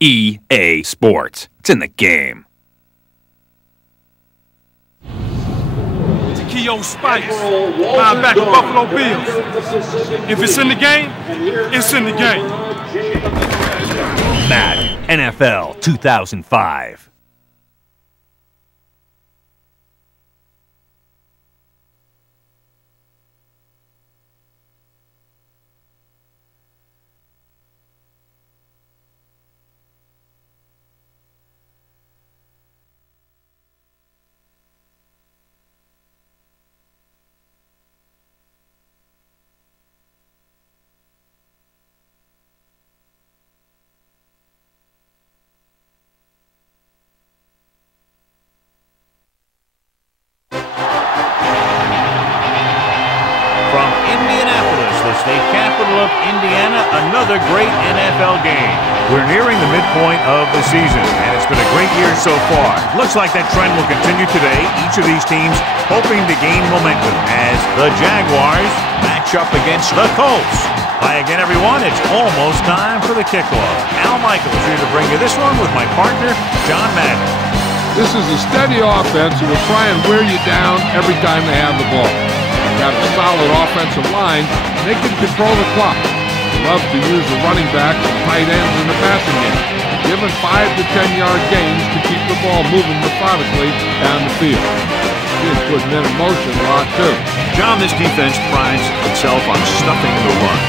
EA Sports. It's in the game. Keo Spice, linebacker, Buffalo Bills. If it's in the game, it's in the game. Madden NFL 2005. From Indianapolis, the state capital of Indiana, another great NFL game. We're nearing the midpoint of the season, and it's been a great year so far. Looks like that trend will continue today. Each of these teams hoping to gain momentum as the Jaguars match up against the Colts. Hi again, everyone. It's almost time for the kickoff. Al Michaels here to bring you this one with my partner, John Madden. This is a steady offense that will try and wear you down every time they have the ball. Got a solid offensive line, and they can control the clock. They love to use the running back and tight ends in the passing game, given 5 to 10 yard gains to keep the ball moving methodically down the field. He's putting men in motion a lot too. John, this defense prides itself on stuffing the run.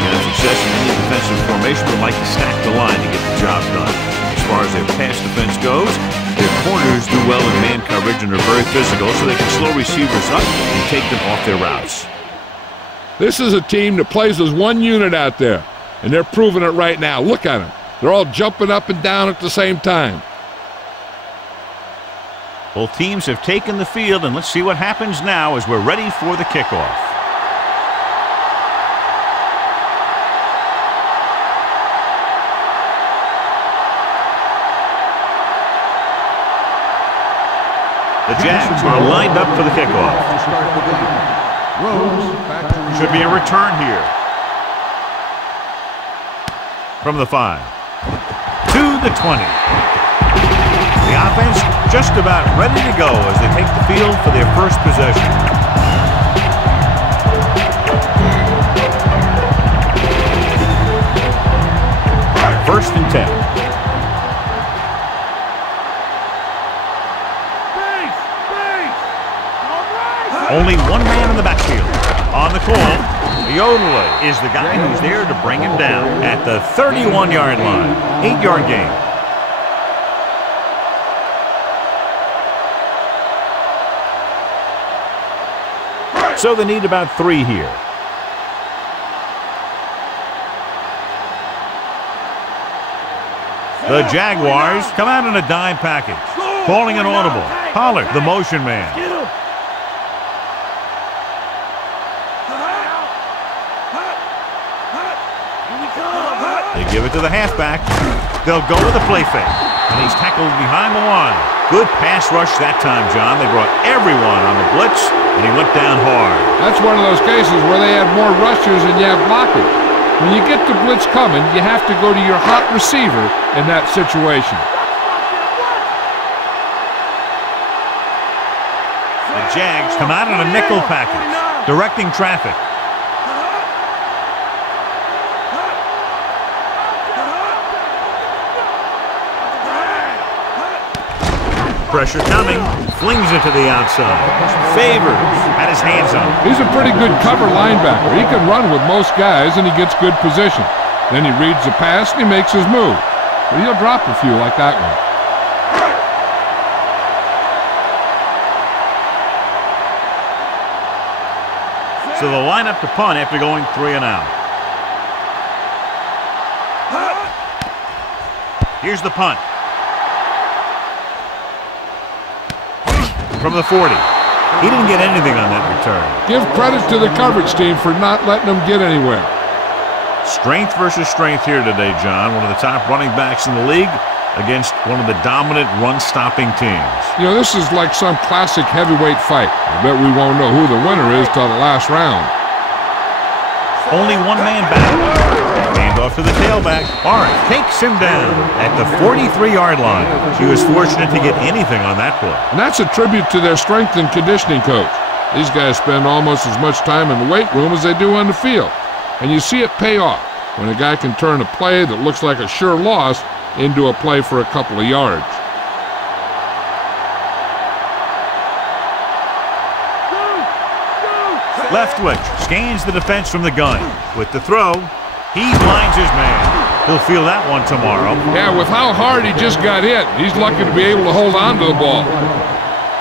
And success in any defensive formation would like to stack the line to get the job done. As far as their pass defense goes, their corners do well in man coverage and are very physical, so they can slow receivers up and take them off their routes. This is a team that plays as one unit out there, and they're proving it right now. Look at them. They're all jumping up and down at the same time. Both teams have taken the field, and let's see what happens now as we're ready for the kickoff. The Jags are lined up for the kickoff. Should be a return here. From the 5. To the 20. The offense just about ready to go as they take the field for their first possession. First and 10. Only one man in the backfield. On the call, Yodeler is the guy who's there to bring him down at the 31-yard line. 8-yard gain. So they need about 3 here. The Jaguars come out in a dime package. Calling an audible. Pollard, the motion man. They give it to the halfback. They'll go with the play fake. And he's tackled behind the line. Good pass rush that time, John. They brought everyone on the blitz, and he went down hard. That's one of those cases where they have more rushers than you have blockers. When you get the blitz coming, you have to go to your hot receiver in that situation. The Jags come out in a nickel package, directing traffic. Pressure coming, flings it to the outside. Favors had his hands on it. He's a pretty good cover linebacker. He can run with most guys, and he gets good position. Then he reads the pass, and he makes his move. But he'll drop a few like that one. So they'll line up to punt after going 3 and out. Here's the punt. From the 40. He didn't get anything on that return. Give credit to the coverage team for not letting them get anywhere. Strength versus strength here today, John. One of the top running backs in the league against one of the dominant run-stopping teams. You know, this is like some classic heavyweight fight. I bet we won't know who the winner is till the last round. Only one man back. Handoff to the tailback. Barnes takes him down at the 43-yard line. He was fortunate to get anything on that play. And that's a tribute to their strength and conditioning coach. These guys spend almost as much time in the weight room as they do on the field. And you see it pay off when a guy can turn a play that looks like a sure loss into a play for a couple of yards. Leftwich scans the defense from the gun. With the throw, he blinds his man. He'll feel that one tomorrow. Yeah, with how hard he just got hit, he's lucky to be able to hold on to the ball.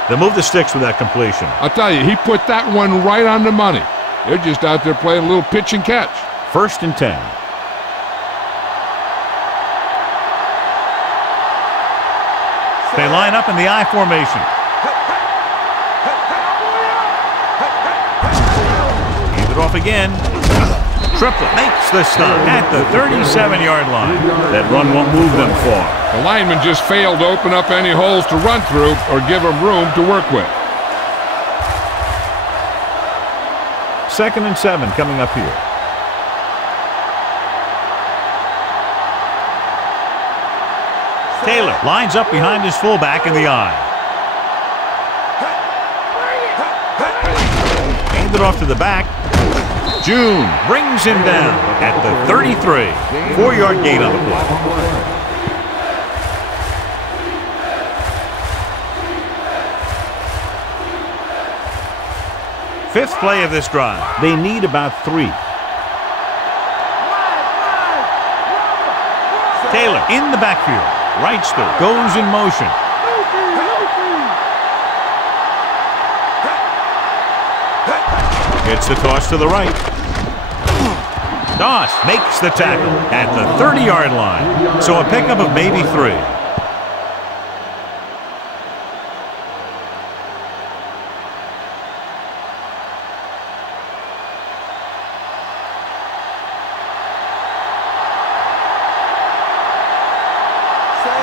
They move the sticks with that completion. I'll tell you, he put that one right on the money. They're just out there playing a little pitch and catch. 1st and 10. They line up in the I formation. Hand it off again. Triplett makes the stop at the 37-yard line. That run won't move them far. The lineman just failed to open up any holes to run through or give him room to work with. 2nd and 7 coming up here. Taylor lines up behind his fullback in the I. Hand it off to the back. June brings him down at the 33. 4-yard gain on the play. Fifth play of this drive. They need about 3. Taylor in the backfield. Rights through. Goes in motion. Gets the toss to the right. Doss makes the tackle at the 30-yard line. So a pickup of maybe 3.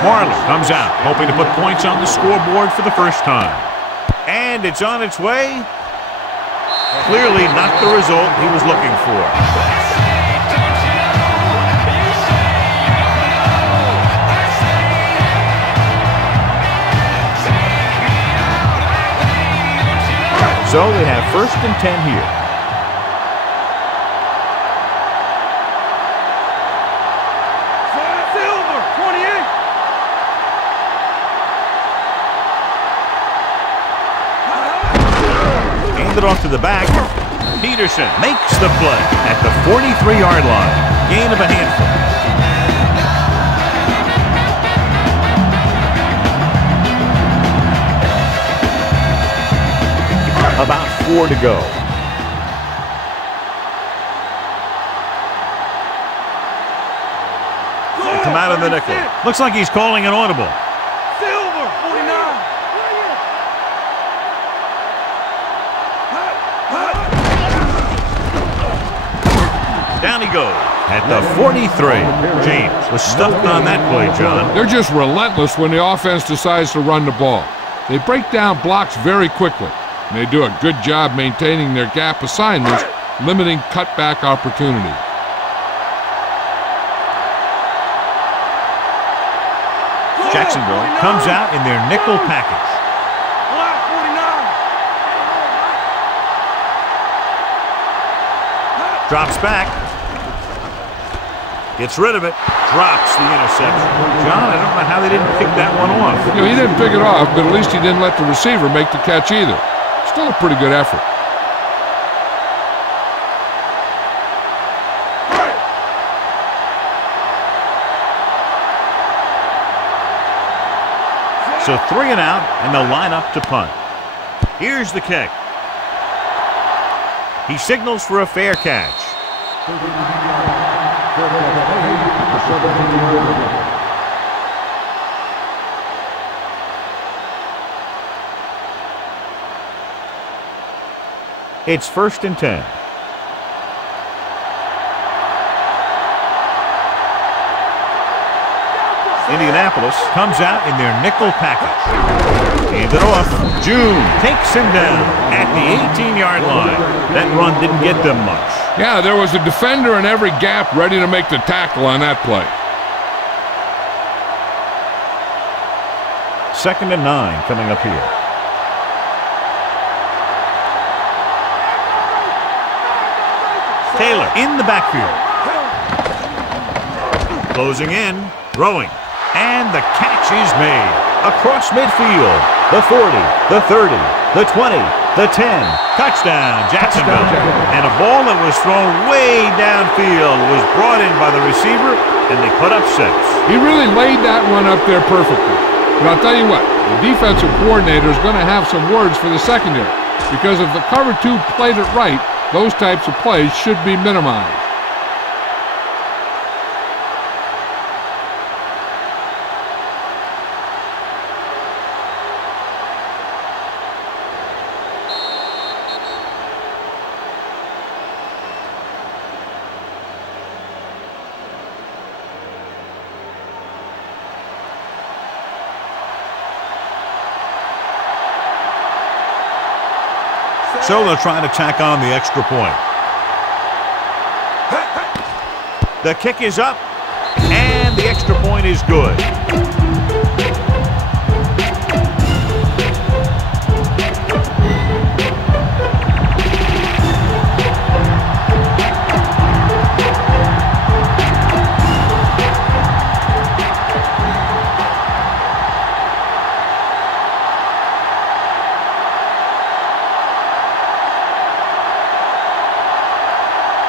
Marley comes out, hoping to put points on the scoreboard for the first time. And it's on its way. Clearly not the result he was looking for. So they have 1st and 10 here. It off to the back. Peterson makes the play at the 43-yard line. Gain of a handful. About 4 to go. They come out of the nickel. Looks like he's calling an audible. Down he goes at the 43. James was stuffed on that play, John. They're just relentless when the offense decides to run the ball. They break down blocks very quickly. And they do a good job maintaining their gap assignments, limiting cutback opportunity. Jacksonville comes out in their nickel package. Drops back. Gets rid of it. Drops the interception. John, I don't know how they didn't pick that one off. You know, he didn't pick it off, but at least he didn't let the receiver make the catch either. Still a pretty good effort. So 3 and out, and they'll line up to punt. Here's the kick. He signals for a fair catch. It's 1st and 10. Indianapolis comes out in their nickel package. Hand it off. June takes him down at the 18-yard line. That run didn't get them much. Yeah, there was a defender in every gap ready to make the tackle on that play. 2nd and 9 coming up here. Taylor in the backfield. Closing in, throwing, and the catch is made. Across midfield, the 40, the 30, the 20, the 10. Touchdown, Jacksonville. And a ball that was thrown way downfield was brought in by the receiver, and they put up 6. He really laid that one up there perfectly. But I'll tell you what, the defensive coordinator is going to have some words for the secondary, because if the cover 2 played it right, those types of plays should be minimized. So they'll try to tack on the extra point. The kick is up, and the extra point is good.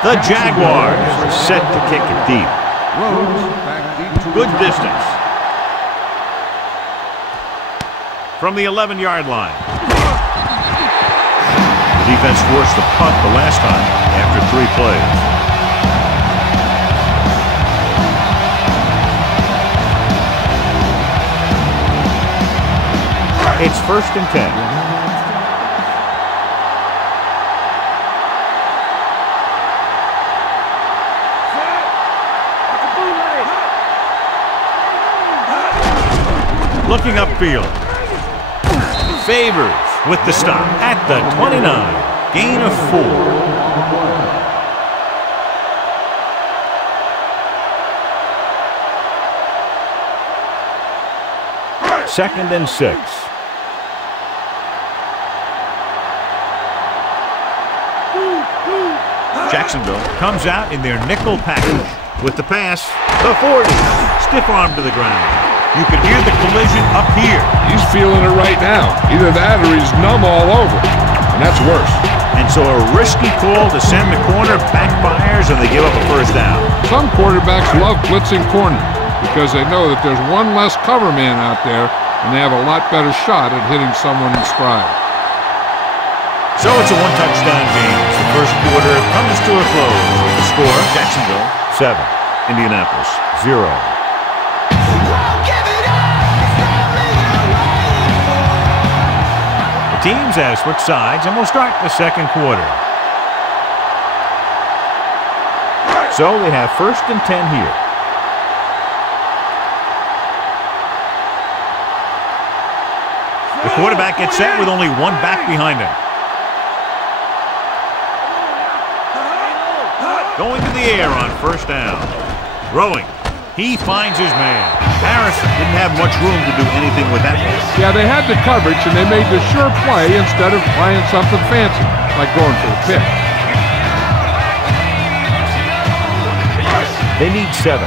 The Jaguars set to kick it deep. Good distance. From the 11-yard line. The defense forced the punt the last time after 3 plays. It's 1st and 10. Looking upfield. Favors with the stop at the 29. Gain of 4. Second and 6. Jacksonville comes out in their nickel package. With the pass, the 40. Stiff arm to the ground. You can hear the collision up here. He's feeling it right now. Either that or he's numb all over. And that's worse. And so a risky call to send the corner backfires and they give up a 1st down. Some quarterbacks love blitzing corner because they know that there's one less cover man out there and they have a lot better shot at hitting someone in stride. So it's a 1-touchdown game. The first quarter comes to a close. The score, Jacksonville 7, Indianapolis 0. Teams have switched sides, and we'll start the 2nd quarter. So they have 1st and 10 here. The quarterback gets set with only 1 back behind him. Going to the air on 1st down. Throwing. He finds his man. Harrison didn't have much room to do anything with that one. Yeah, they had the coverage, and they made the sure play instead of playing something fancy, like going for a pick. They need 7.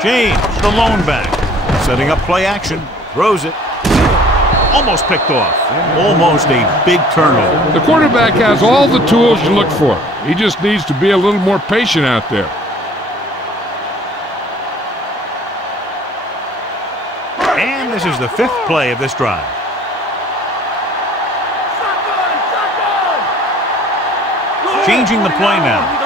James, the lone back, setting up play action, throws it. Almost picked off. Almost a big turnover. The quarterback has all the tools you look for. He just needs to be a little more patient out there. And this is the 5th play of this drive. Changing the play now.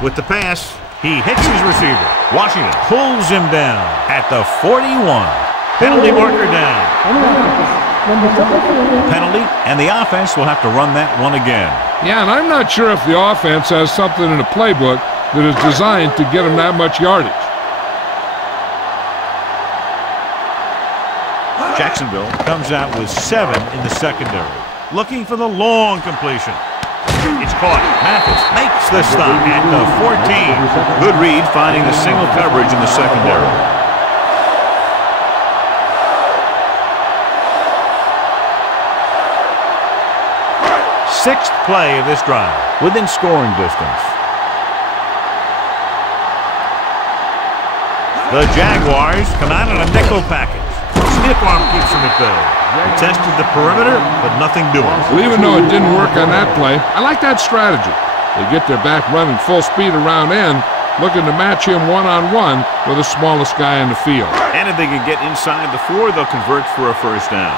With the pass, He hits his receiver. Washington pulls him down at the 41. Penalty marker down. Penalty, and the offense will have to run that one again. Yeah, and I'm not sure if the offense has something in the playbook that is designed to get him that much yardage. Jacksonville comes out with 7 in the secondary. Looking for the long completion. It's caught. Mathis makes the stop at the 14. Good read, finding the single coverage in the secondary. Sixth play of this drive, within scoring distance. The Jaguars come out in a nickel package. Stiff arm keeps him at bay. He tested the perimeter, but nothing doing. Well, even though it didn't work on that play, I like that strategy. They get their back running full speed around end, looking to match him one-on-one with the smallest guy in the field. And if they can get inside the 4, they'll convert for a first down.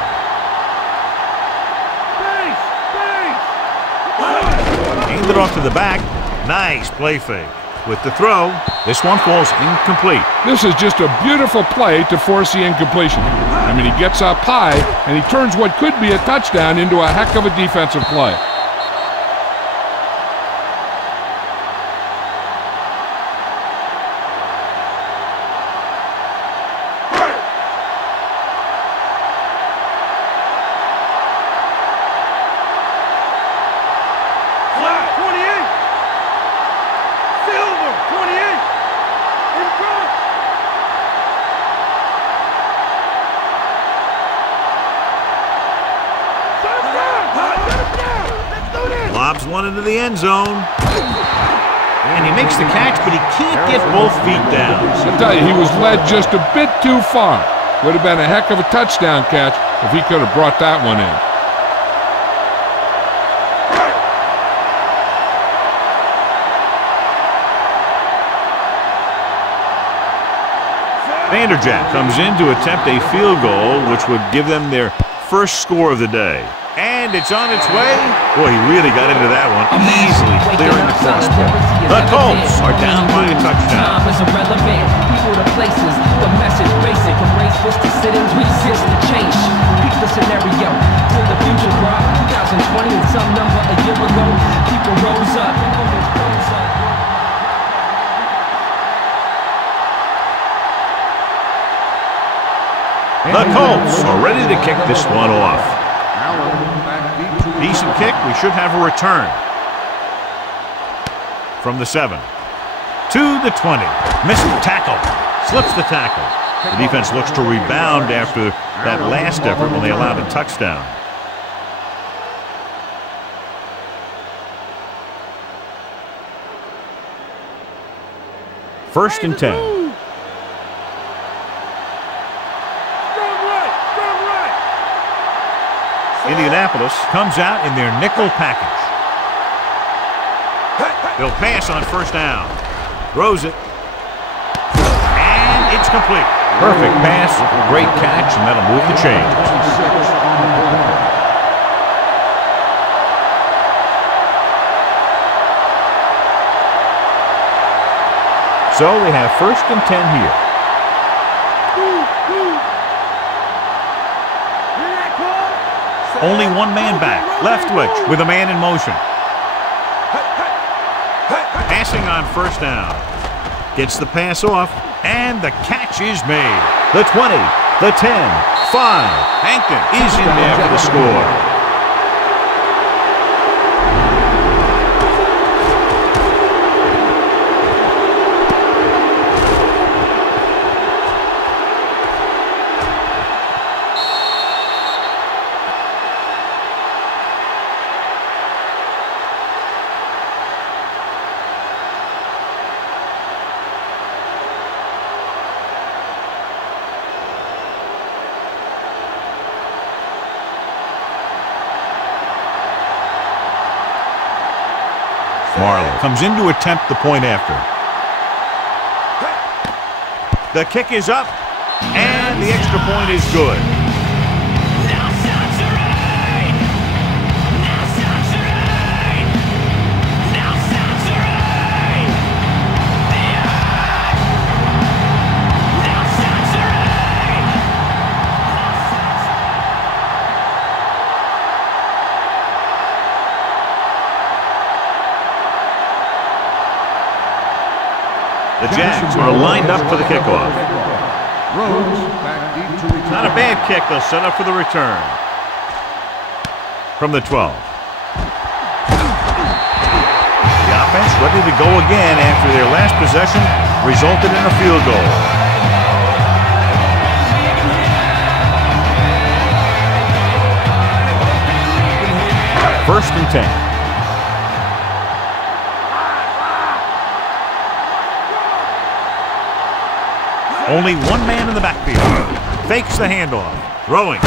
Hand it off to the back. Nice play fake. With the throw, this one falls incomplete. This is just a beautiful play to force the incompletion. I mean, he gets up high, and he turns what could be a touchdown into a heck of a defensive play. Lobs one into the end zone. And he makes the catch, but he can't get both feet down. I tell you, he was led just a bit too far. Would have been a heck of a touchdown catch if he could have brought that one in. Vanderjagt comes in to attempt a field goal, which would give them their first score of the day. And it's on its way. Boy, he really got into that one, easily clearing the crossbar. The Colts are down by a touchdown. Time is irrelevant. People to places. The message basic. Embrace what's the sit-ins. Resist the change. Peep the scenario. Till the future brought 2020 and some number a year ago. People rose up. The Colts are ready to kick this one off. Decent kick. We should have a return. From the 7. To the 20. Missed the tackle. Slips the tackle. The defense looks to rebound after that last effort when they allowed a touchdown. First and 10. Indianapolis comes out in their nickel package. They'll pass on first down. Throws it. And it's complete. Perfect pass, great catch, and that'll move the chains. So we have first and 10 here. Only one man back. Leftwich with a man in motion. Passing on first down. Gets the pass off, and the catch is made. The 20, the 10, 5. Hankton is in there for the score. Marley comes in to attempt the point after. The kick is up, and the extra point is good. The Jags are lined up for the kickoff. Not a bad kick. They'll set up for the return. From the 12. The offense ready to go again after their last possession resulted in a field goal. First and 10. Only one man in the backfield. Fakes the handoff. Throwing.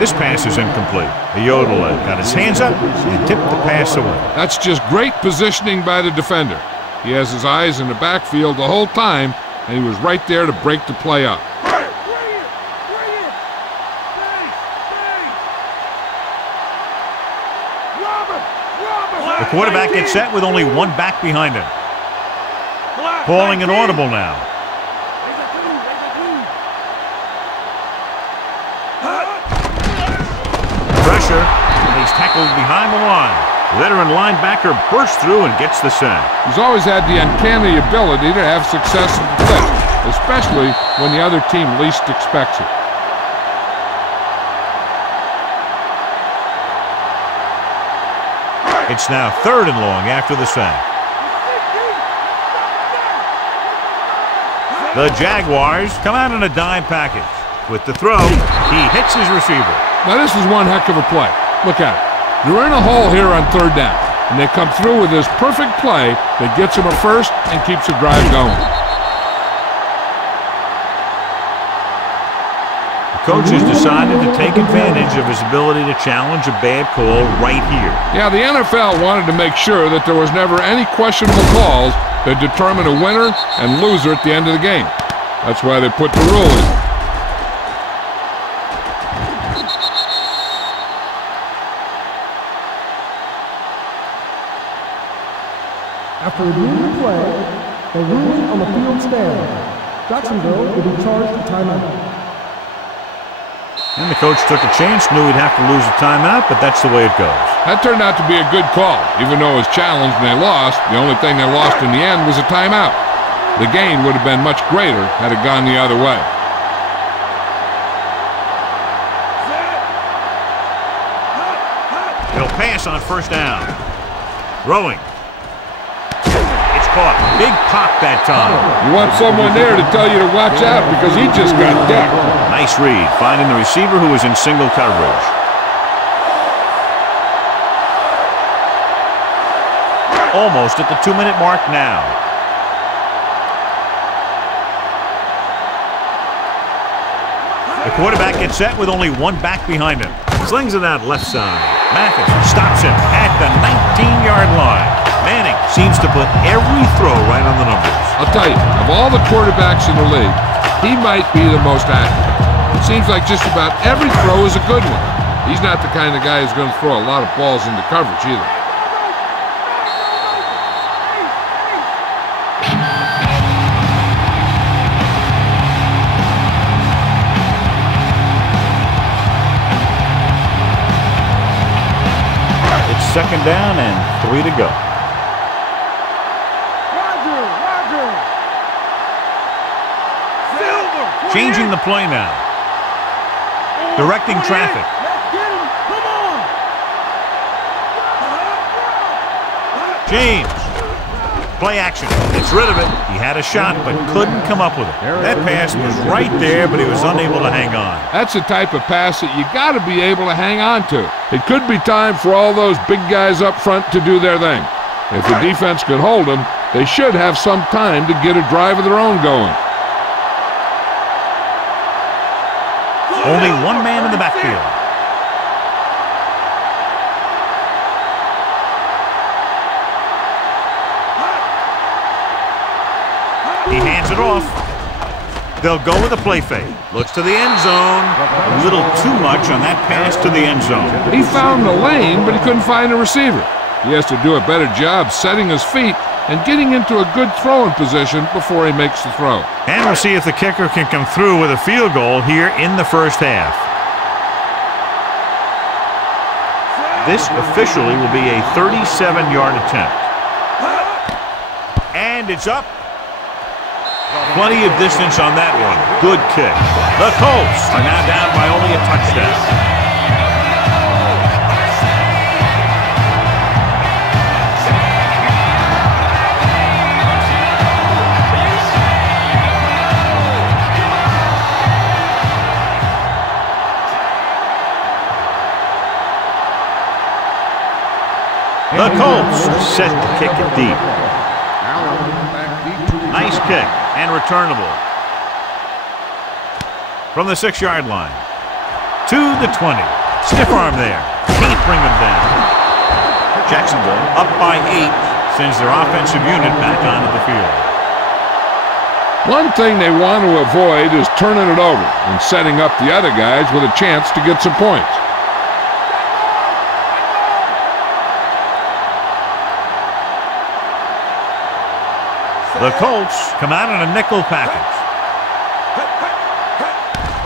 This pass is incomplete. Yodelet got his hands up and tipped the pass away. That's just great positioning by the defender. He has his eyes in the backfield the whole time, and he was right there to break the play up. The quarterback gets set with only one back behind him. Calling an audible now. Pressure, and he's tackled behind the line. Veteran linebacker bursts through and gets the sack. He's always had the uncanny ability to have success in the blitz, especially when the other team least expects it. It's now 3rd and long after the sack. The Jaguars come out in a dime package. With the throw, he hits his receiver. Now this is one heck of a play. Look at it. They're in a hole here on 3rd down, and they come through with this perfect play that gets them a first and keeps the drive going. The coach has decided to take advantage of his ability to challenge a bad call right here. Yeah, the NFL wanted to make sure that there was never any questionable calls that determine a winner and loser at the end of the game. That's why they put the rule in. After reviewing the play, the ruling on the field stands. Jacksonville will be charged with timeout. And the coach took a chance, knew he'd have to lose a timeout, but that's the way it goes. That turned out to be a good call. Even though it was challenged and they lost, the only thing they lost in the end was a timeout. The gain would have been much greater had it gone the other way. He'll pass on 1st down. Throwing. It's caught. Big pop that time. You want someone there to tell you to watch out because he just got decked. Nice read, finding the receiver who was in single coverage. Almost at the 2-minute mark now. The quarterback gets set with only one back behind him. Slings it out left side. Mathis stops him at the 19-yard line. Manning seems to put every throw right on the numbers. I'll tell you, of all the quarterbacks in the league, he might be the most accurate. It seems like just about every throw is a good one. He's not the kind of guy who's going to throw a lot of balls into coverage either. It's 2nd down and 3 to go. Changing the play now. Directing traffic. James. Play action. Gets rid of it. He had a shot but couldn't come up with it. That pass was right there, but he was unable to hang on. That's the type of pass that you got to be able to hang on to. It could be time for all those big guys up front to do their thing. If the defense could hold them, they should have some time to get a drive of their own going. Only one man in the backfield. He hands it off. They'll go with a play fake. Looks to the end zone. A little too much on that pass to the end zone. He found the lane, but he couldn't find a receiver. He has to do a better job setting his feet and getting into a good throwing position before he makes the throw. And we'll see if the kicker can come through with a field goal here in the first half. This officially will be a 37-yard attempt. And it's up. Plenty of distance on that one. Good kick. The Colts are now down by only a touchdown. The Colts set to kick it deep. Nice kick and returnable. From the 6-yard line. To the 20. Stiff arm there. Can't bring him down. Jacksonville up by 8. Sends their offensive unit back onto the field. One thing they want to avoid is turning it over and setting up the other guys with a chance to get some points. The Colts come out in a nickel package.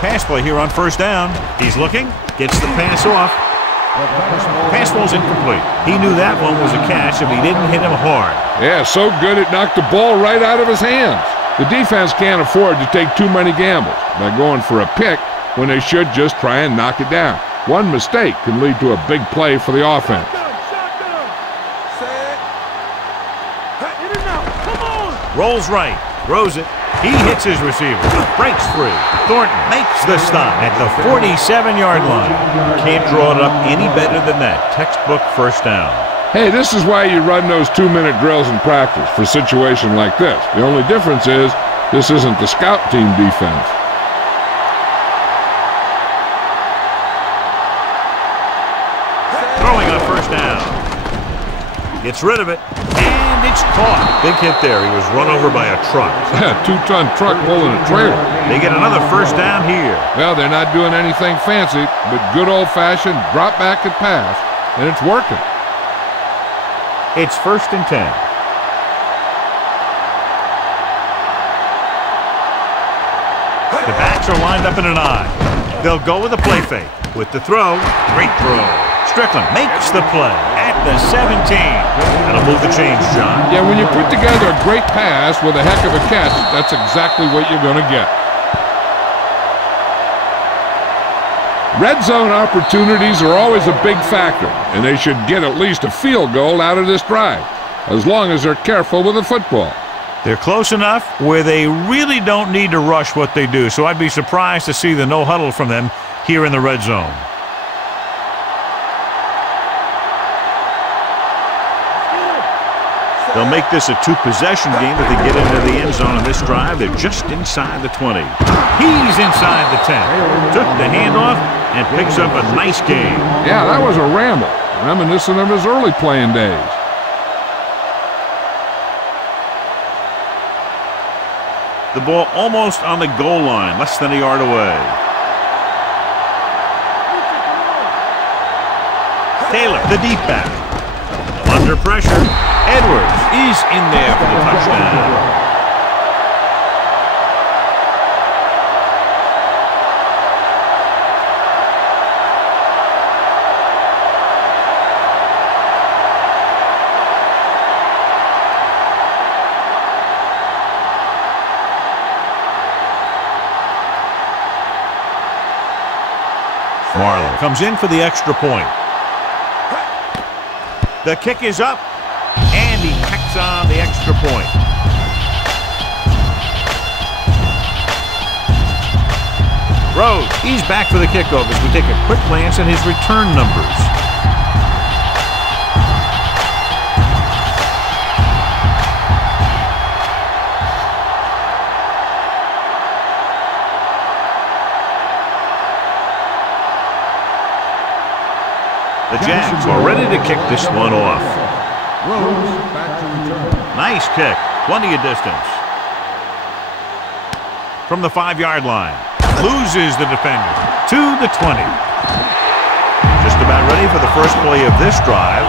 Pass play here on first down. He's looking, gets the pass off. Pass ball's incomplete. He knew that one was a catch if he didn't hit him hard. Yeah, so good it knocked the ball right out of his hands. The defense can't afford to take too many gambles by going for a pick when they should just try and knock it down. One mistake can lead to a big play for the offense. Rolls right, throws it. He hits his receiver, breaks free. Thornton makes the stop at the 47-yard line. Can't draw it up any better than that. Textbook first down. Hey, this is why you run those 2-minute drills in practice for a situation like this. The only difference is this isn't the scout team defense. Throwing on first down. Gets rid of it. And it's caught. Big hit there. He was run over by a truck. Yeah, 2-ton truck pulling a trailer. They get another first down here. Well, they're not doing anything fancy, but good old-fashioned drop back and pass, and it's working. It's 1st and 10. The backs are lined up in an eye. They'll go with a play fake. With the throw, great throw. Strickland makes the play at the 17. That'll move the chains, John. Yeah, when you put together a great pass with a heck of a catch, that's exactly what you're going to get. Red zone opportunities are always a big factor, and they should get at least a field goal out of this drive, as long as they're careful with the football. They're close enough where they really don't need to rush what they do, so I'd be surprised to see the no huddle from them here in the red zone. They'll make this a 2-possession game if they get into the end zone on this drive. They're just inside the 20. He's inside the 10. Took the handoff and picks up a nice gain. Yeah, that was a ramble, reminiscent of his early playing days. The ball almost on the goal line, less than a yard away. Taylor, the deep back. Under pressure. Edwards is in there for the touchdown. Marlin comes in for the extra point. The kick is up, and he tacks on the extra point. Rhodes, he's back for the kickoff as we take a quick glance at his return numbers. The Jags are ready to kick this one off. Nice kick. Plenty of distance. From the 5-yard line. Loses the defender. To the 20. Just about ready for the first play of this drive.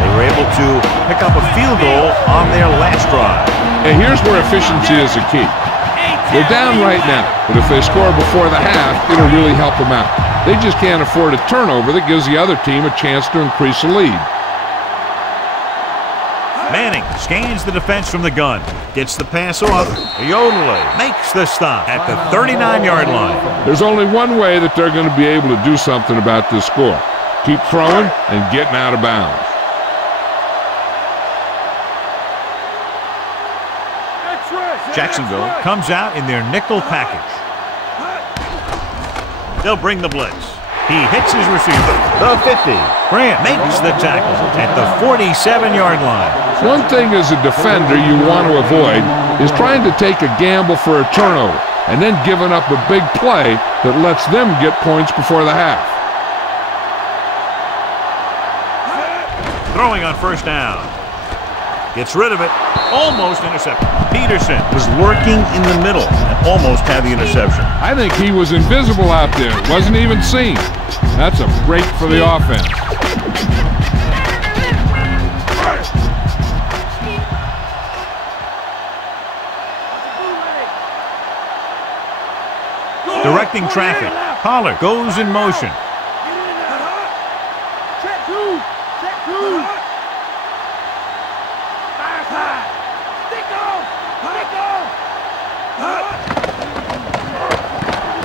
They were able to pick up a field goal on their last drive. And here's where efficiency is the key. They're down right now, but if they score before the half, it'll really help them out. They just can't afford a turnover that gives the other team a chance to increase the lead. Manning scans the defense from the gun. Gets the pass off. Yodele makes the stop at the 39-yard line. There's only one way that they're going to be able to do something about this score. Keep throwing and getting out of bounds. Jacksonville comes out in their nickel package. They'll bring the blitz. He hits his receiver. The 50. Grant makes the tackle at the 47-yard line. One thing as a defender you want to avoid is trying to take a gamble for a turnover and then giving up a big play that lets them get points before the half. Throwing on first down. Gets rid of it. Almost intercepted. Peterson was lurking in the middle and almost had the interception. I think he was invisible out there. Wasn't even seen. That's a break for the offense. Directing traffic. Pollard goes in motion.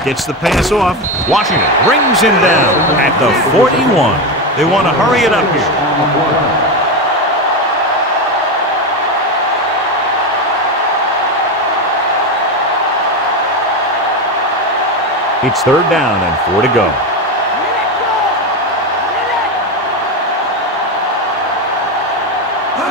Gets the pass off. Washington brings him down at the 41. They want to hurry it up here. It's third down and 4 to go.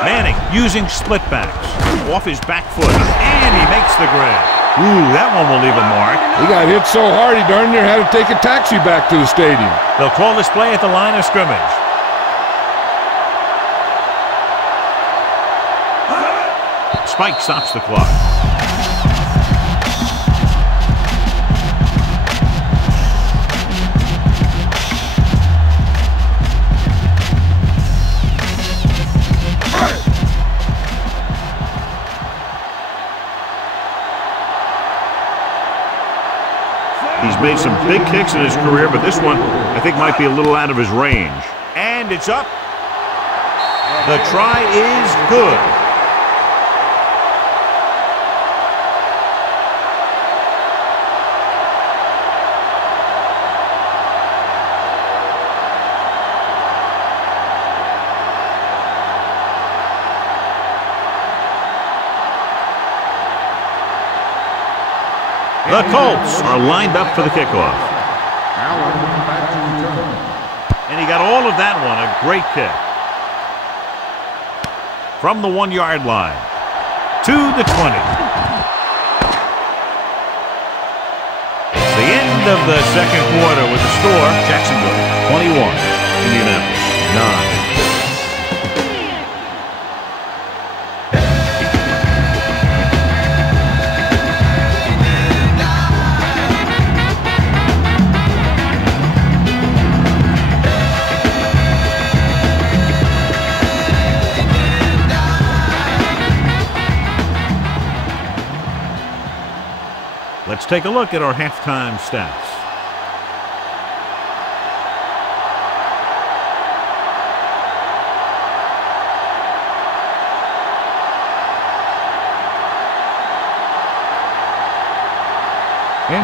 Manning using split backs. Off his back foot. And he makes the grab. Ooh, that one will leave a mark. He got hit so hard he darn near had to take a taxi back to the stadium. They'll call this play at the line of scrimmage. Spike stops the clock. He's made some big kicks in his career, but this one I think might be a little out of his range. And it's up. The try is good. The Colts are lined up for the kickoff. And he got all of that one, a great kick. From the 1-yard line to the 20. It's the end of the second quarter with the score, Jacksonville 21, Indianapolis 9. Let's take a look at our halftime stats.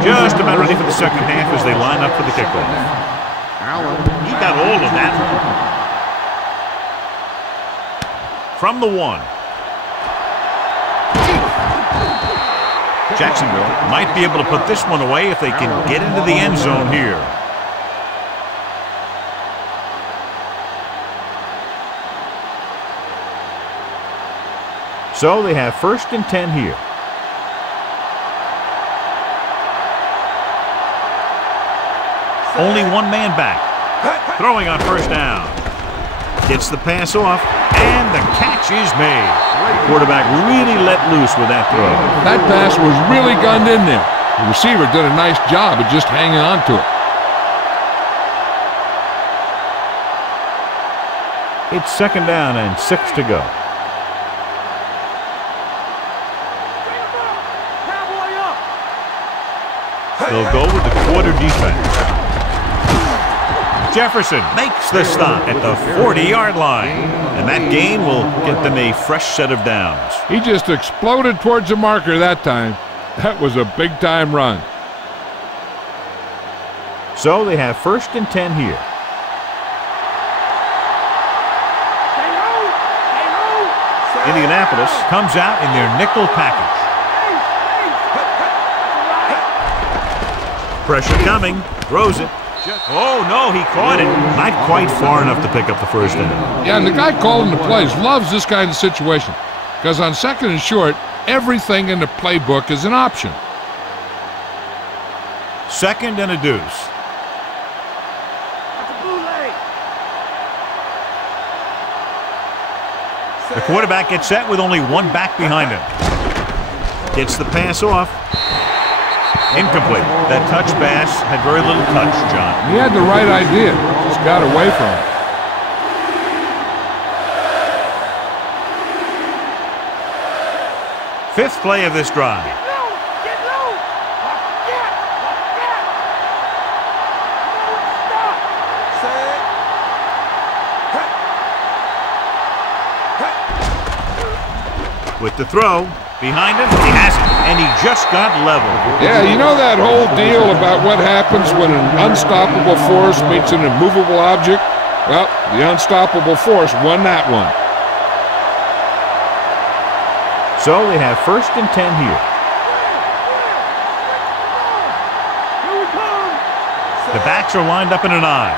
Just about ready for the second half as they line up for the kickoff. He got all of that. From the 1. Jacksonville might be able to put this one away if they can get into the end zone here. So they have 1st and 10 here. Only one man back. Throwing on first down. Gets the pass off, and the catch is made. Quarterback really let loose with that throw. That pass was really gunned in there. The receiver did a nice job of just hanging on to it. It's 2nd down and 6 to go. They'll go with the quarter defense. Jefferson makes the stop at the 40-yard line. And that gain will get them a fresh set of downs. He just exploded towards the marker that time. That was a big-time run. So they have 1st and 10 here. Indianapolis comes out in their nickel package. Pressure coming, throws it. Oh, no, he caught it. Not quite far enough to pick up the 1st down. Yeah, and the guy calling the plays loves this kind of situation because on 2nd and short, everything in the playbook is an option. 2nd and a deuce. The quarterback gets set with only one back behind him. Gets the pass off. Incomplete. That touch pass had very little touch, John. He had the right idea. Just got away from it. Fifth play of this drive. With the throw, behind him, he has it, and he just got level. Yeah, you know that whole deal about what happens when an unstoppable force meets an immovable object? Well, the unstoppable force won that one. So they have 1st and 10 here. The backs are lined up in an eye.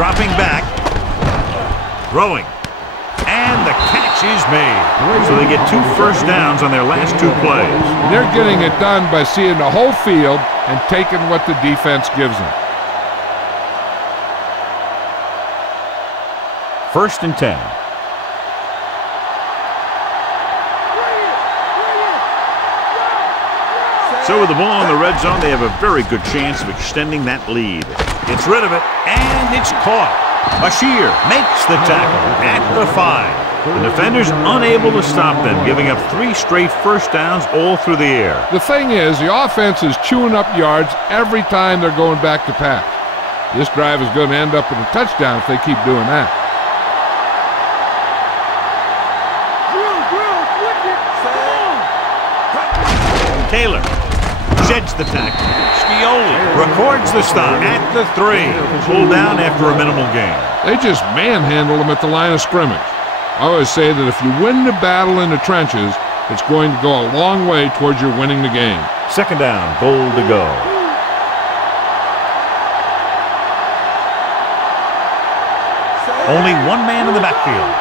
Dropping back, throwing, and the catch is made. So they get 2 first downs on their last 2 plays. They're getting it done by seeing the whole field and taking what the defense gives them. 1st and 10. So with the ball in the red zone, they have a very good chance of extending that lead. Gets rid of it, and it's caught. Bashir makes the tackle at the 5. The defenders unable to stop them, giving up 3 straight first downs all through the air. The thing is, the offense is chewing up yards every time they're going back to pass. This drive is going to end up with a touchdown if they keep doing that. Taylor sheds the tackle. Scioli records the stop at the 3. Pulled down after a minimal gain. They just manhandle them at the line of scrimmage. I always say that if you win the battle in the trenches, it's going to go a long way towards your winning the game. 2nd down, goal to go. Only one man in the backfield.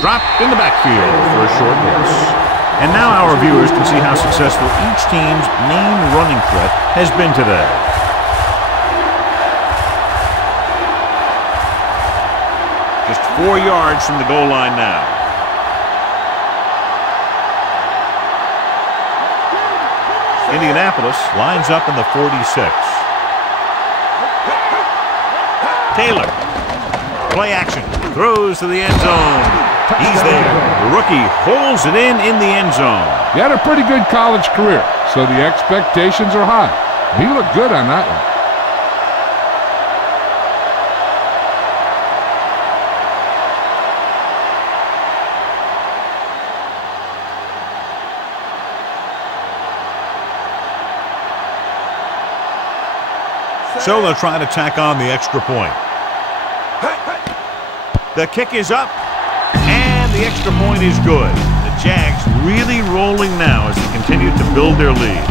Dropped in the backfield for a short loss. And now our viewers can see how successful each team's main running threat has been today. Just 4 yards from the goal line now. Indianapolis lines up in the 46. Taylor. Play action. Throws to the end zone. He's there. The rookie holds it in the end zone. He had a pretty good college career, so the expectations are high. He looked good on that one. So they'll try to tack on the extra point. The kick is up, and the extra point is good. The Jags really rolling now as they continue to build their lead.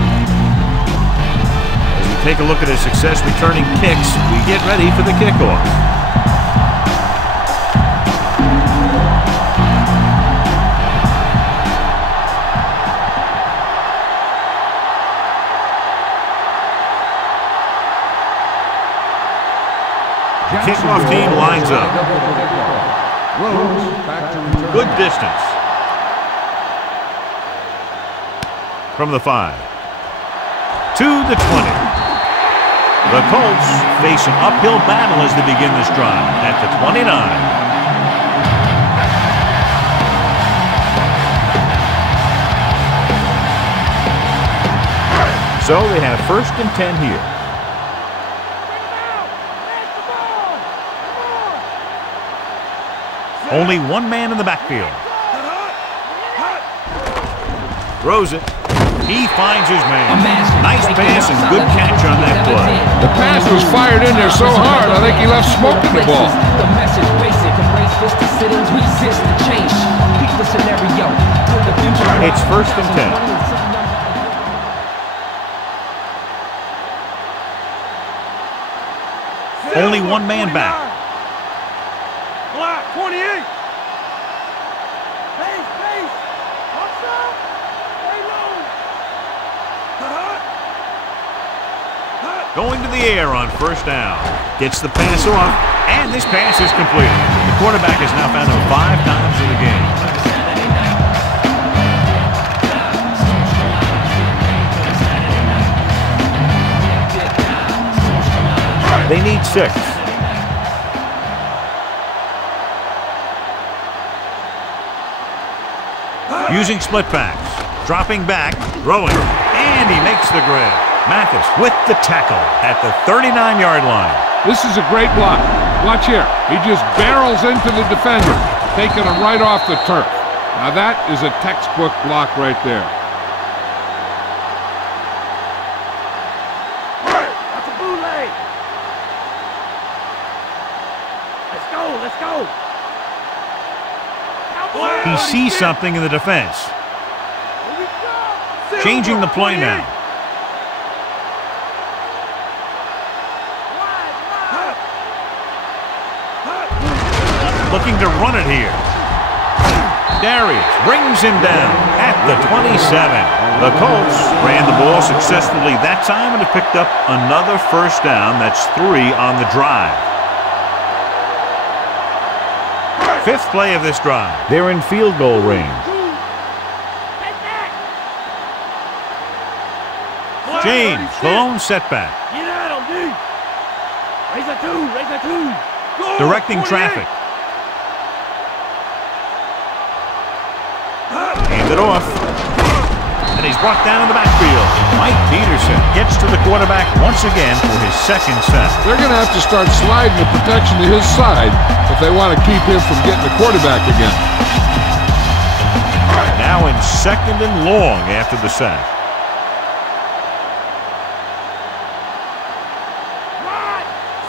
As we take a look at his success returning kicks, we get ready for the kickoff. Kickoff team lines up. Good distance. From the 5. To the 20. The Colts face an uphill battle as they begin this drive at the 29. So they have 1st and 10 here. Only one man in the backfield. Throws it. He finds his man. Nice pass and good catch on that play. The pass was fired in there so hard, I think he left smoke in the ball. The message basic, embrace this decisions, resist the change. Peak the scenario, build the future. It's 1st and 10. Only one man back. Block 28. Going to the air on 1st down. Gets the pass off, and this pass is completed. The quarterback has now found him 5 times in the game. They need 6. Using split backs. Dropping back, throwing, and he makes the grab. Mathis with the tackle at the 39-yard line. This is a great block. Watch here. He just barrels into the defender, taking him right off the turf. Now that is a textbook block right there. That's a bootleg. Let's go. He sees something in the defense. Changing the play now. Looking to run it here. Darius brings him down at the 27. The Colts ran the ball successfully that time and have picked up another 1st down. That's 3 on the drive. 5th play of this drive. They're in field goal range. James, the lone setback. Get at him, dude. Raise a 2. Directing traffic. Hand it off. And he's brought down in the backfield. Mike Peterson gets to the quarterback once again for his 2nd sack. They're going to have to start sliding the protection to his side if they want to keep him from getting the quarterback again. Now in 2nd and long after the sack.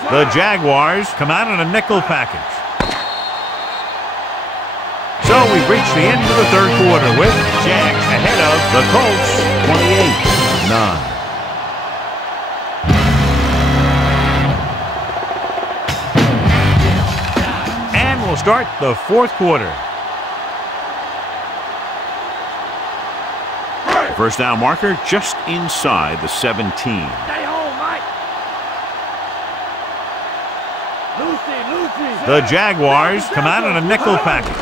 The Jaguars come out in a nickel package. So we've reached the end of the 3rd quarter with Jags ahead of the Colts 28-9. And we'll start the 4th quarter. The 1st down marker just inside the 17. Stay home, Mike. Lucy. The Jaguars come out in a nickel package.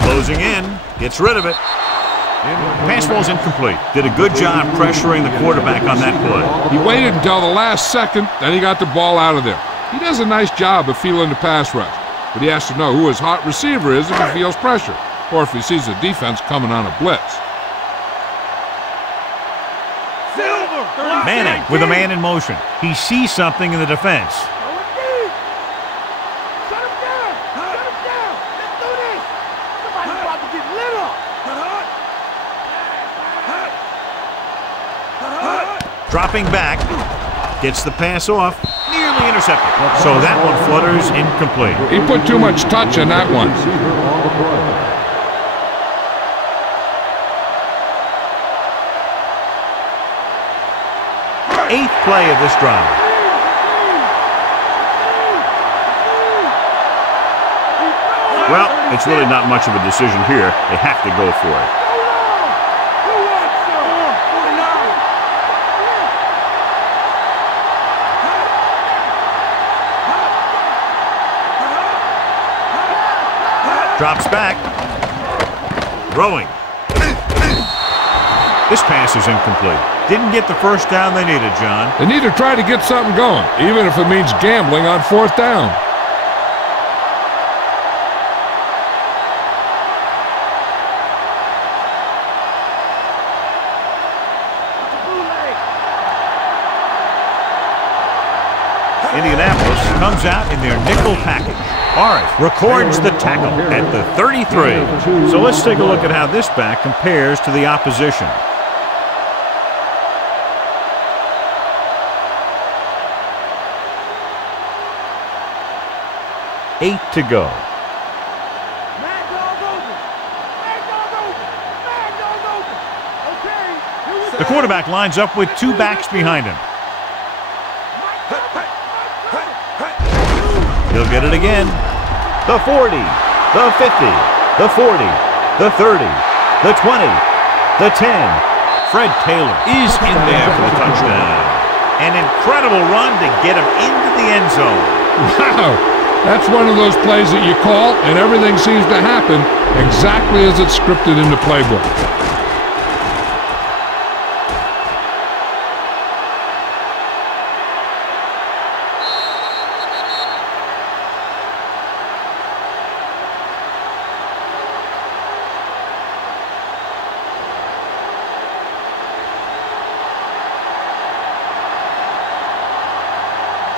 Closing in, gets rid of it. Pass ball's incomplete. Did a good job pressuring the quarterback on that play. He waited until the last second, then he got the ball out of there. He does a nice job of feeling the pass rush, but he has to know who his hot receiver is if he feels pressure, or if he sees the defense coming on a blitz. Manning with a man in motion. He sees something in the defense. Dropping back, gets the pass off, nearly intercepted. So that one flutters incomplete. He put too much touch on that one. Eighth play of this drive. Well, it's really not much of a decision here. They have to go for it. Drops back. Throwing. This pass is incomplete. Didn't get the first down they needed, John. They need to try to get something going, even if it means gambling on 4th down. Indianapolis comes out in their nickel package. Morris records the tackle at the 33. So let's take a look at how this back compares to the opposition. Eight to go. The quarterback lines up with two backs behind him. He'll get it again. The 40, the 50, the 40, the 30, the 20, the 10. Fred Taylor is in there for the touchdown. An incredible run to get him into the end zone. Wow. That's one of those plays that you call, and everything seems to happen exactly as it's scripted in the playbook.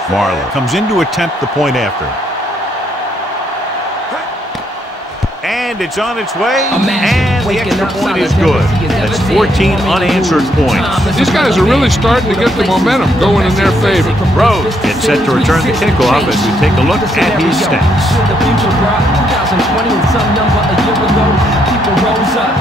Marlowe comes in to attempt the point after. And it's on its way, and the extra point is good. That's 14 unanswered points. These guys are really starting to get the momentum going in their favor. Rose gets set to return the kickoff as we take a look at his stats. 2020 and some number a year ago, people rose up.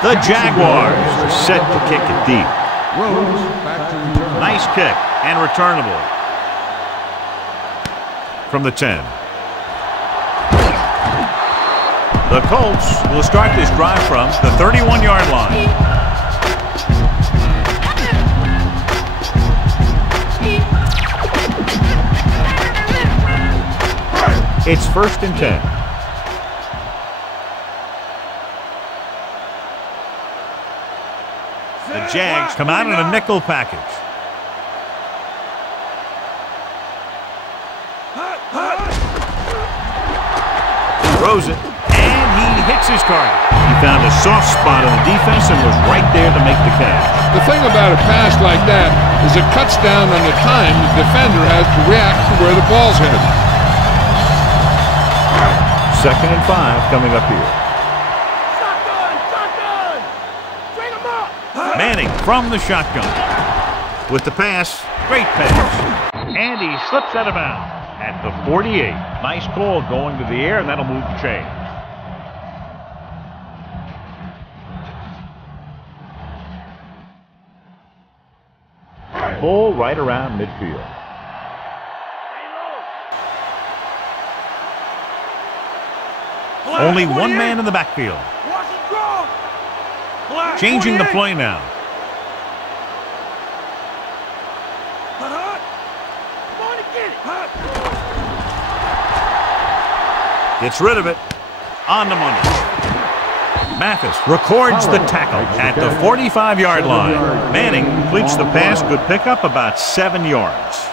The Jaguars are set to kick it deep. Nice kick and returnable. From the 10. The Colts will start this drive from the 31-yard line. It's 1st and 10. The Jags come out in a nickel package. Throws it, and he hits his target. He found a soft spot on the defense and was right there to make the catch. The thing about a pass like that is it cuts down on the time the defender has to react to where the ball's headed. 2nd and 5 coming up here. Manning from the shotgun. With the pass, great pass. And he slips out of bounds at the 48. Nice call going to the air, and that'll move the chain. Ball right around midfield. Only one man in the backfield. Changing the play now. Gets rid of it. On the money. Mathis records the tackle at the 45-yard line. Manning completes the pass. Good pickup, about 7 yards.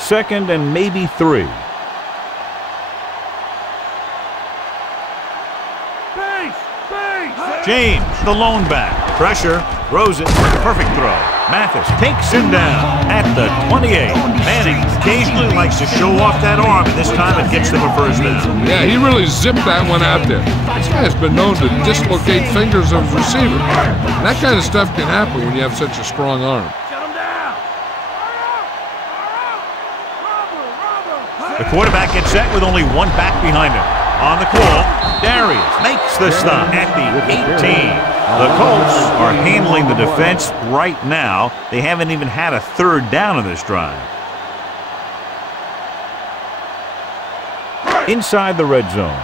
Second and maybe 3. James, the lone back. Pressure, throws it, perfect throw. Mathis takes him down at the 28. Manning occasionally likes to show off that arm, and this time it gets them a first down. Yeah, he really zipped that one out there. This guy's been known to dislocate fingers of his receiver. That kind of stuff can happen when you have such a strong arm. The quarterback gets set with only one back behind him. On the call, Darius makes the stop at the 18. The Colts are handling the defense right now. They haven't even had a third down in this drive. Inside the red zone.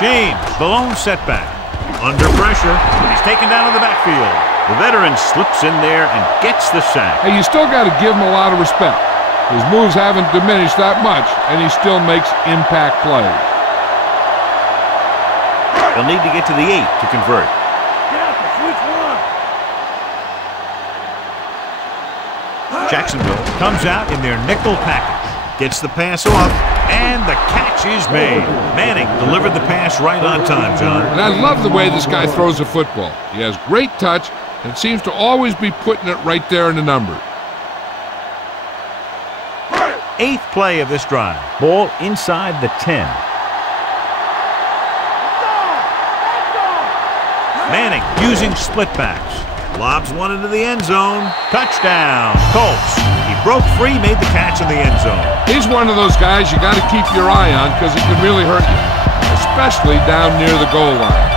James, the lone setback. Under pressure, and he's taken down in the backfield. The veteran slips in there and gets the sack. Hey, you still got to give him a lot of respect. His moves haven't diminished that much, and he still makes impact plays. They'll need to get to the 8 to convert. Get out the switch one. Jacksonville comes out in their nickel package. Gets the pass off, and the catch is made. Manning delivered the pass right on time, John. And I love the way this guy throws a football. He has great touch and seems to always be putting it right there in the numbers. 8th play of this drive. Ball inside the 10. Manning using split backs. Lobs one into the end zone. Touchdown, Colts. He broke free, made the catch in the end zone. He's one of those guys you got to keep your eye on because it can really hurt you, especially down near the goal line.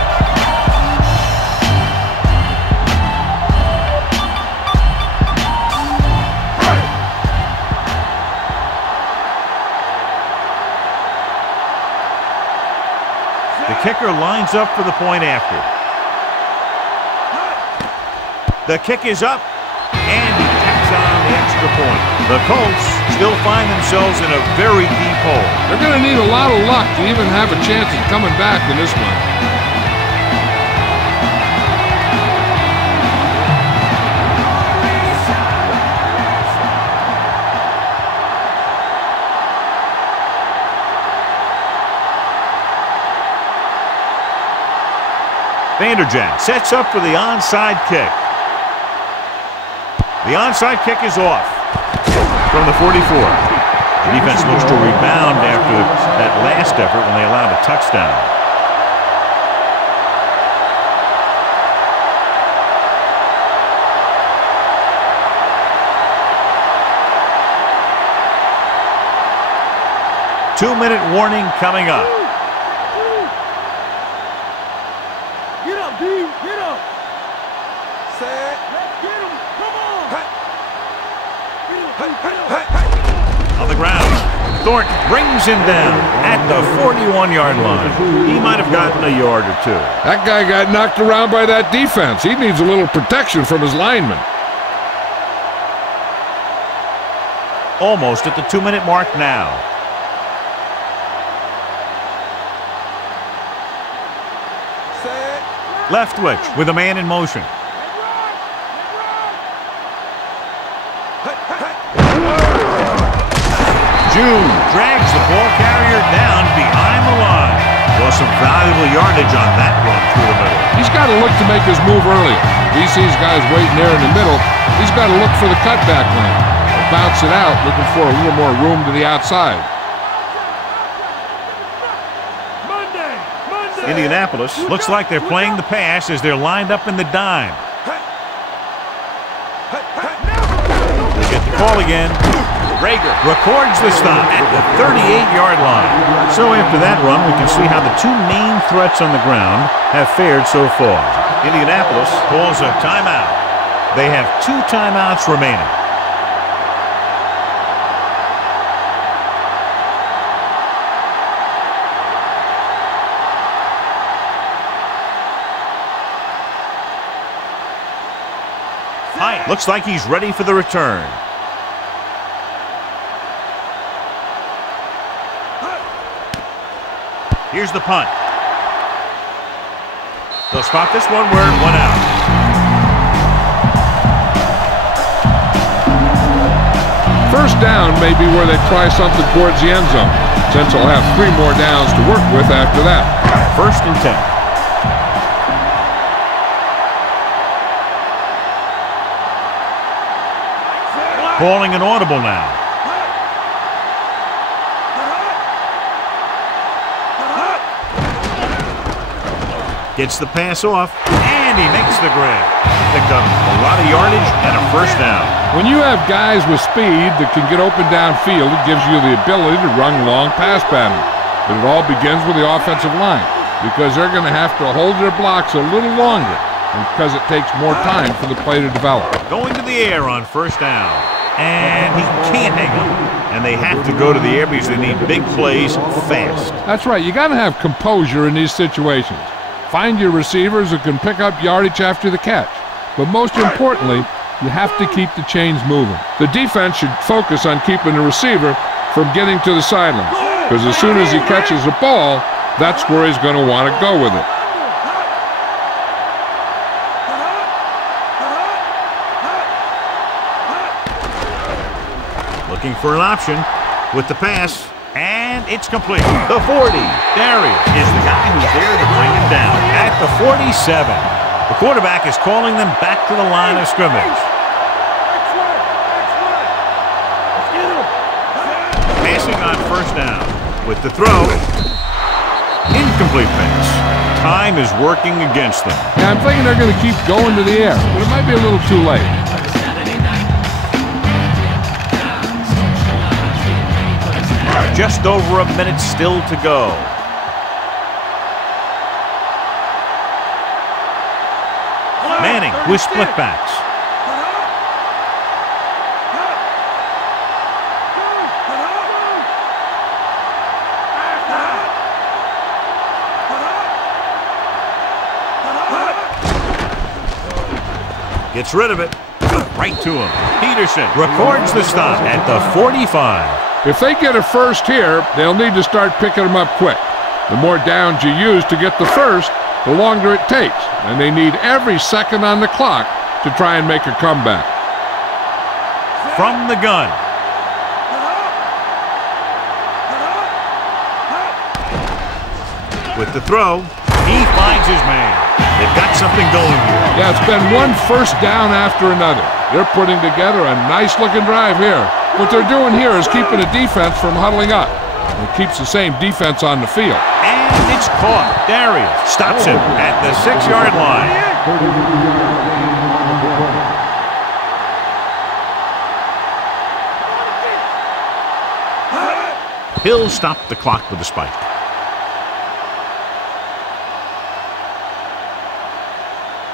The kicker lines up for the point after. The kick is up, and he tacks on the extra point. The Colts still find themselves in a very deep hole. They're going to need a lot of luck to even have a chance at coming back in this one. Vanderjagt sets up for the onside kick. The onside kick is off from the 44. The defense looks to rebound after that last effort when they allowed a touchdown. Two-minute warning coming up. Get up, D. Get up. Set. Let's get him. Come on. On the ground, Thornton brings him down at the 41-yard line. He might have gotten a yard or two. That guy got knocked around by that defense. He needs a little protection from his linemen. Almost at the 2-minute mark now. Leftwich with a man in motion. June drags the ball carrier down behind the line. Well, some valuable yardage on that run through the middle. He's got to look to make his move earlier. He sees guys waiting there in the middle. He's got to look for the cutback lane. Bounce it out, looking for a little more room to the outside. Indianapolis looks like they're playing the pass as they're lined up in the dime. They get the call again. Rager records the stop at the 38-yard line. So after that run, we can see how the two main threats on the ground have fared so far. Indianapolis calls a timeout. They have 2 timeouts remaining. Looks like he's ready for the return. Here's the punt. They'll spot this one where it went out. First down may be where they try something towards the end zone, since they'll have 3 more downs to work with after that. 1st and 10. Calling an audible now. Gets the pass off, and he makes the grab. Picked up a lot of yardage and a 1st down. When you have guys with speed that can get open downfield, it gives you the ability to run long pass patterns. But it all begins with the offensive line, because they're going to have to hold their blocks a little longer, and because it takes more time for the play to develop. Going to the air on 1st down. And he can't hang on. And they have to go to the air because they need big plays fast. That's right. You got to have composure in these situations. Find your receivers who can pick up yardage after the catch. But most importantly, you have to keep the chains moving. The defense should focus on keeping the receiver from getting to the sideline, because as soon as he catches the ball, that's where he's going to want to go with it. looking for an option with the pass, and it's complete. The 40. Darius is the guy who's there to bring him down at the 47. The quarterback is calling them back to the line of scrimmage. Passing on first down with the throw. Incomplete pass. Time is working against them. Yeah, I'm thinking they're going to keep going to the air, but it might be a little too late. Just over a minute still to go. Manning with split backs. Gets rid of it. Right to him. Peterson records the stop at the 45. If they get a first here, they'll need to start picking them up quick. The more downs you use to get the first, the longer it takes, and they need every second on the clock to try and make a comeback. From the gun. With the throw, he finds his man. They've got something going here. Yeah, it's been one first down after another. They're putting together a nice-looking drive here. What they're doing here is keeping the defense from huddling up. It keeps the same defense on the field. And it's caught. Darius stops him at the 6-yard line. Hill stopped the clock with a spike.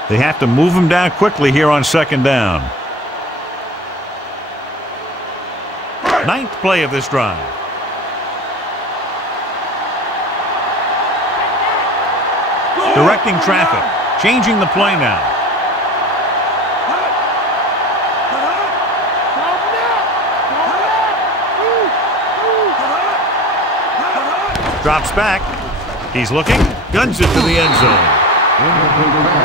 They have to move him down quickly here on second down. 9th play of this drive. Directing traffic. Changing the play now. Drops back. He's looking. Guns it to the end zone.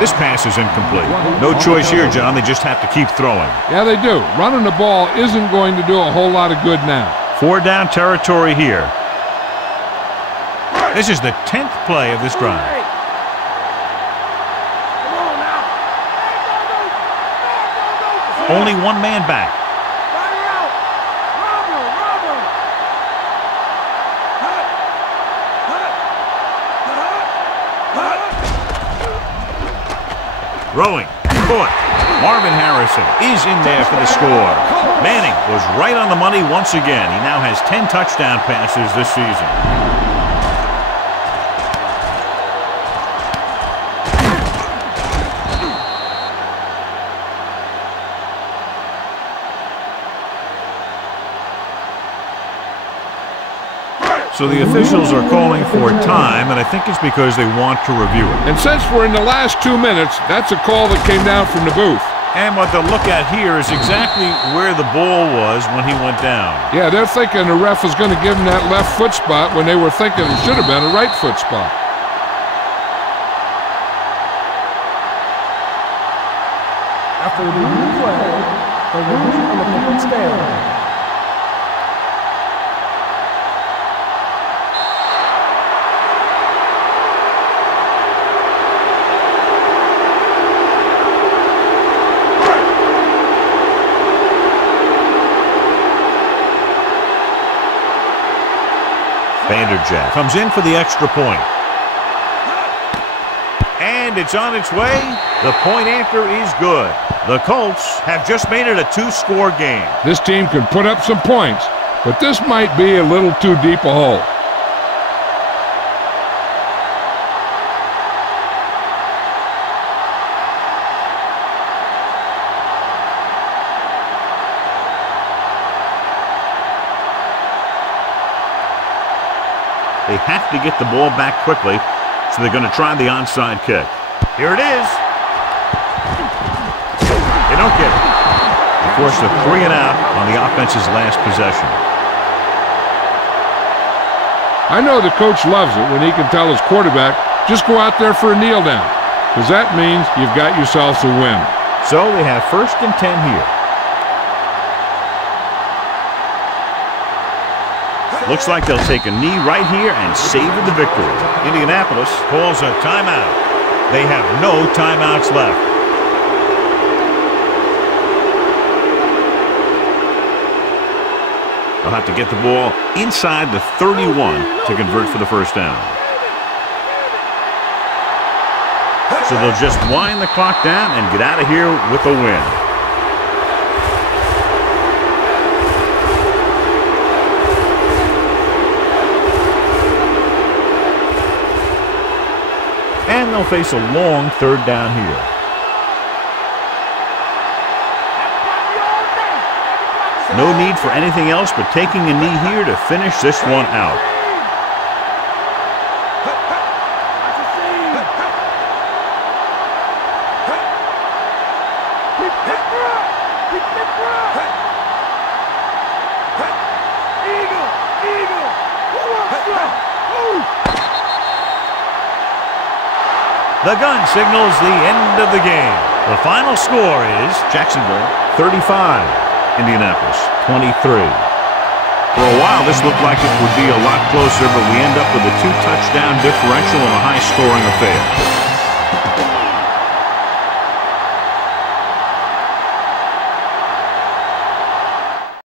This pass is incomplete. No choice here, John. They just have to keep throwing. Yeah, they do. Running the ball isn't going to do a whole lot of good now. 4-down territory here. This is the 10th play of this drive. Only one man back. Throwing. Caught. Marvin Harrison is in there for the score. Manning was right on the money once again. He now has 10 touchdown passes this season. So the officials are calling for time, and I think it's because they want to review it. And since we're in the last 2 minutes, that's a call that came down from the booth. And what they'll look at here is exactly where the ball was when he went down. Yeah, they're thinking the ref was going to give him that left foot spot when they were thinking it should have been a right foot spot. After the play, the ruling on the field stand. Vanderjagt comes in for the extra point. And it's on its way. The point after is good. The Colts have just made it a 2-score game. This team can put up some points, but this might be a little too deep a hole. They have to get the ball back quickly, so they're going to try the onside kick. Here it is. They don't get it. They force a 3-and-out on the offense's last possession. I know the coach loves it when he can tell his quarterback, just go out there for a kneel down, because that means you've got yourselves a win. So they have 1st and 10 here. Looks like they'll take a knee right here and savor the victory. Indianapolis calls a timeout. They have no timeouts left. They'll have to get the ball inside the 31 to convert for the first down. So they'll just wind the clock down and get out of here with a win. And they'll face a long third down here. No need for anything else but taking a knee here to finish this one out. The gun signals the end of the game. The final score is Jacksonville 35, Indianapolis 23. For a while, this looked like it would be a lot closer, but we end up with a 2-touchdown differential and a high-scoring affair.